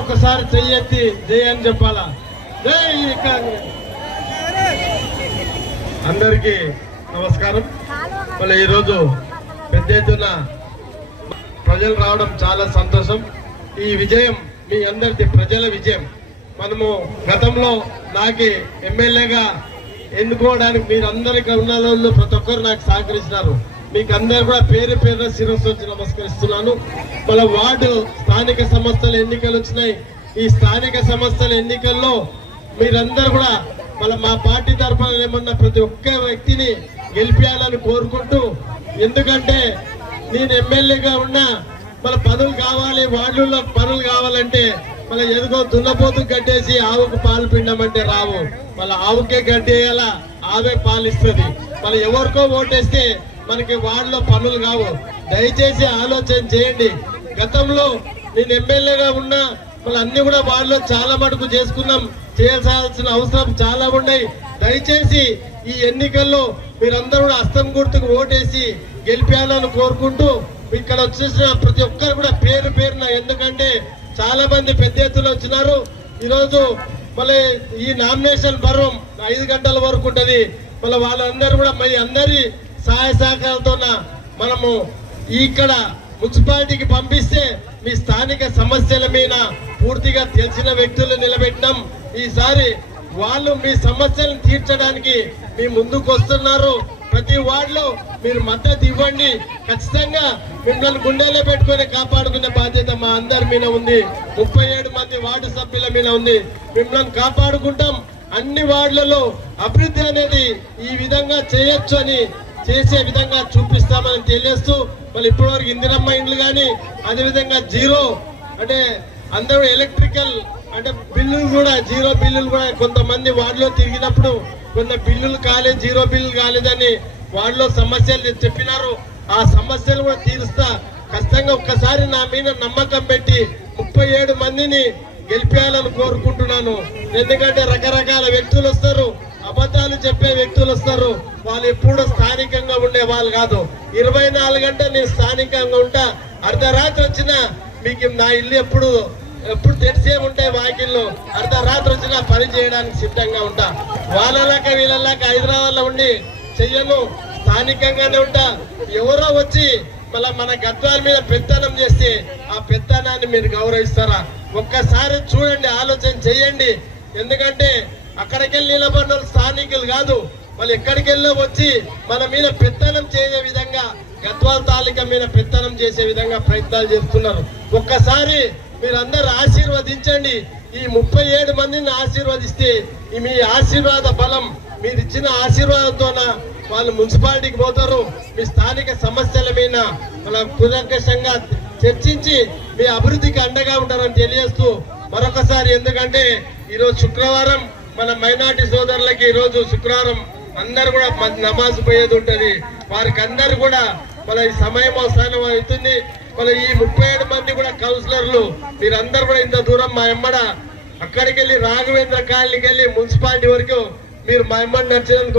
ఒక్కసారి చెయ్యెత్తి జై అని చెప్పాలా? జై కాంగ్రెస్. అందరికీ నమస్కారం. మళ్ళీ ఈరోజు పెద్ద ఎత్తున ప్రజలు రావడం చాలా సంతోషం. ఈ విజయం మీ అందరిది ప్రజల విజయం. మనము గతంలో నాకు ఎమ్మెల్యేగా ఎన్నుకోవడానికి మీరు అందరికీ ఉన్న వాళ్ళు ప్రతి ఒక్కరు నాకు సహకరించినారు. మీకు అందరు కూడా పేరు పేరున శిరస్సు వచ్చి నమస్కరిస్తున్నాను. మన వార్డు స్థానిక సంస్థల ఎన్నికలు వచ్చినాయి. ఈ స్థానిక సంస్థల ఎన్నికల్లో మీరందరూ కూడా మా పార్టీ తరఫున ఏమన్నా ప్రతి ఒక్క వ్యక్తిని గెలిపించాలని కోరుకుంటూ, ఎందుకంటే నేను ఎమ్మెల్యేగా ఉన్నా పనులు కావాలి, వార్డుల్లో పనులు కావాలంటే ఎదుగో దున్నపోతు కట్టేసి ఆవుకు పాలు పిండమంటే రావు. ఆవుకే గడ్డేయాల, ఆవే పాలిస్తుంది. ఎవరికో ఓటేస్తే మనకి వార్డులో పనులు కావు. దయచేసి ఆలోచన చేయండి. గతంలో నేను ఎమ్మెల్యేగా ఉన్నా అన్ని కూడా వార్డులో చాలా మటుకు చేసుకున్నాం. చేయాల్సిన అవసరం చాలా ఉన్నాయి. దయచేసి ఈ ఎన్నికల్లో మీరందరూ కూడా హస్తం గుర్తుకు ఓటేసి గెలిపేయాలని కోరుకుంటూ, ఇక్కడ వచ్చేసిన ప్రతి ఒక్కరు కూడా పేరు పేరున, ఎందుకంటే చాలా మంది పెద్ద ఎత్తున వచ్చినారు. ఈరోజు ఈ నామినేషన్ పర్వం 5 గంటల వరకు ఉంటది. వాళ్ళందరూ కూడా మీ అందరి సహాయ సహకారాలతో మనము ఇక్కడ మున్సిపాలిటీకి పంపిస్తే మీ స్థానిక సమస్యల మీద పూర్తిగా తెలిసిన వ్యక్తులు నిలబెట్టినాం. ఈసారి వాళ్ళు మీ సమస్యలను తీర్చడానికి మీ ముందుకు వస్తున్నారు. ప్రతి వార్డులో మీరు మద్దతు ఇవ్వండి. ఖచ్చితంగా మిమ్మల్ని గుండెలో పెట్టుకుని కాపాడుకునే బాధ్యత మా అందరి మీద ఉంది. 37 మంది వార్డు సభ్యుల మీద ఉంది. మిమ్మల్ని కాపాడుకుంటాం. అన్ని వార్డులలో అభివృద్ధి అనేది ఈ విధంగా చేయొచ్చు అని చేసే విధంగా చూపిస్తామని తెలియస్తూ, ఇప్పటివరకు ఇందిరమ్మ ఇండ్లు కానీ, అదేవిధంగా జీరో అంటే అందరూ ఎలక్ట్రికల్ అంటే బిల్లులు కూడా, జీరో బిల్లులు కూడా కొంతమంది వార్డులో తిరిగినప్పుడు కొన్ని బిల్లులు కాలేదు, జీరో బిల్లులు కాలేదని వార్డులో సమస్యలు చెప్పినారు. ఆ సమస్యలు కూడా తీరుస్తా. ఖచ్చితంగా ఒక్కసారి నా మీద నమ్మకం పెట్టి 37 మందిని గెలిపేయాలని కోరుకుంటున్నాను. ఎందుకంటే రకరకాల వ్యక్తులు వస్తారు, అబద్ధాలు చెప్పే వ్యక్తులు వస్తారు. వాళ్ళు ఎప్పుడు స్థానికంగా ఉండే వాళ్ళు కాదు. 24 గంటలు నేను స్థానికంగా ఉంటా. అర్ధరాత్రి వచ్చినా మీకు నా ఇల్లు ఎప్పుడు తెరిసే ఉంటాయి. వాకిళ్ళు అర్ధరాత్రి వచ్చినా పని చేయడానికి సిద్ధంగా ఉంటా. వాళ్ళలాగా వీళ్ళలాగా హైదరాబాద్ లో ఉండి చెయ్యను, స్థానికంగానే ఉంటా. ఎవరో వచ్చి మన గద్వాల మీద పెత్తనం చేస్తే ఆ పెత్తనాన్ని మీరు గౌరవిస్తారా? ఒక్కసారి చూడండి, ఆలోచన చెయ్యండి. ఎందుకంటే అక్కడికెళ్ళి నిలబడిన స్థానికులు కాదు, ఎక్కడికెళ్ళో వచ్చి మన మీద పెత్తనం చేసే విధంగా, గద్వాల తాలూకా మీద పెత్తనం చేసే విధంగా ప్రయత్నాలు చేస్తున్నారు. ఒక్కసారి మీరందరూ ఆశీర్వదించండి. ఈ 37 మందిని ఆశీర్వదిస్తే మీ ఆశీర్వాద బలం, మీరు ఇచ్చిన ఆశీర్వాదంతో వాళ్ళు మున్సిపాలిటీకి పోతారు. మీ స్థానిక సమస్యల మీద కూలంకషంగా చర్చించి మీ అభివృద్ధికి అండగా ఉంటారని తెలియజేస్తూ మరొకసారి, ఎందుకంటే ఈరోజు శుక్రవారం మన మైనార్టీ సోదరులకి, ఈరోజు శుక్రవారం అందరు కూడా నమాజ్ పోయేది ఉంటది. వారికి అందరు కూడా ఈ సమయం అవసరం అవుతుంది. ఈ 37 మంది కూడా కౌన్సిలర్లు మీరందరూ కూడా ఇంత దూరం మా ఎమ్మడ అక్కడికి వెళ్ళి రాఘవేంద్ర కాలనీకి వెళ్ళి మున్సిపాలిటీ వరకు మీరు మా ఎమ్మడి నడిచేందుకు